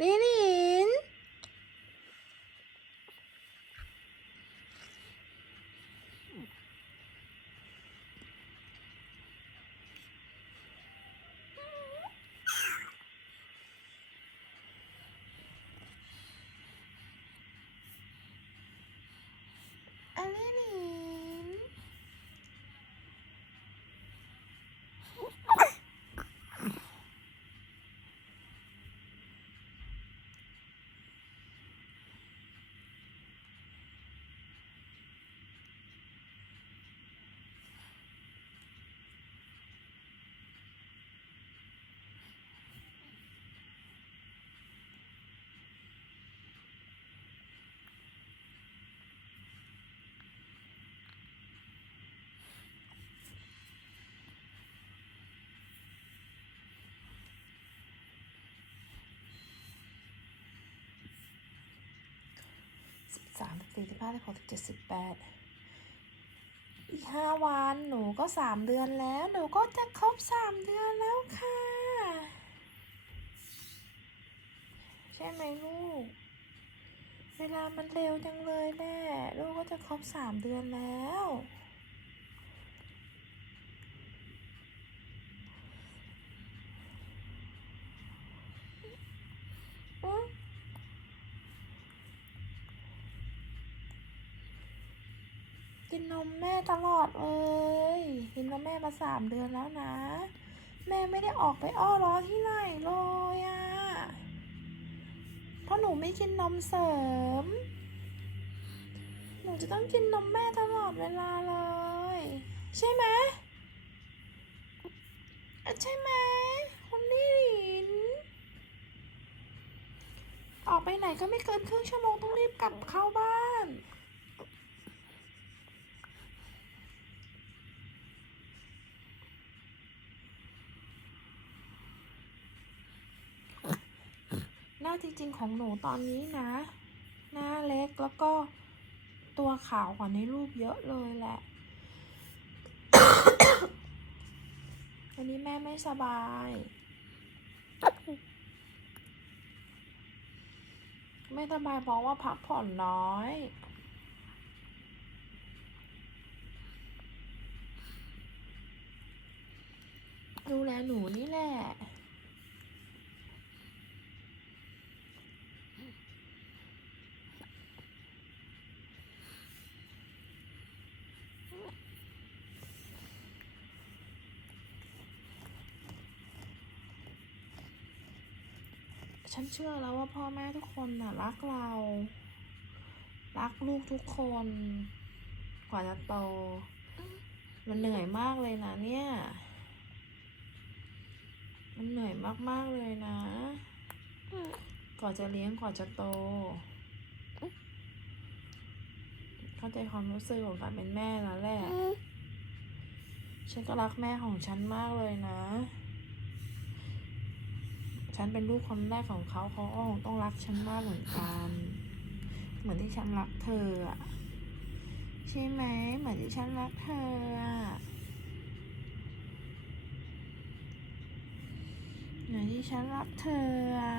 ลิลิน อลิลิน สามสิบสี่สิบห้าสิบหกสิบเจ็ดสิบแปดอีกห้าวันหนูก็สามเดือนแล้ว หนูก็จะครบสามเดือนแล้วค่ะ ใช่ไหมลูก เวลามันเร็วจังเลยแม่ลูกก็จะครบสามเดือนแล้ว อืม กินนมแม่ตลอดเลยกินนมแม่มาสามเดือนแล้วนะ แม่ไม่ได้ออกไปอ้อร้อที่ไหนเลยอะ่ะเพราะหนูไม่กินนมเสริม หนูจะต้องกินนมแม่ตลอดเวลาเลย ใช่ไหมใช่ไหมคุณนี่ลินออกไปไหนก็ไม่เกินครึ่งชั่วโมงต้องรีบกลับเข้าบ้าน จริงๆของหนูตอนนี้นะ หน้าเล็กแล้วก็ตัวขาวกว่าในรูปเยอะเลยแหละวันนี้แม่ไม่สบาย ไม่สบายเพราะว่าพักผ่อนน้อยดูแลหนูนี่แหละ ฉันเชื่อแล้วว่าพ่อแม่ทุกคนน่ะรักเรา รักลูกทุกคน กว่าจะโต มันเหนื่อยมากเลยนะเนี่ย มันเหนื่อยมากๆเลยนะก่อจะเลี้ยงก่อจะโต เข้าใจความรู้สึกของการเป็นแม่แล้วแหละ ฉันก็รักแม่ของฉันมากเลยนะ ฉันเป็นลูกคนแรกของเขาเขาก็คงต้องรักฉันมากเหมือนกัน เหมือนที่ฉันรักเธออะใช่ไหมเหมือนที่ฉันรักเธออะเหมือนที่ฉันรักเธออะ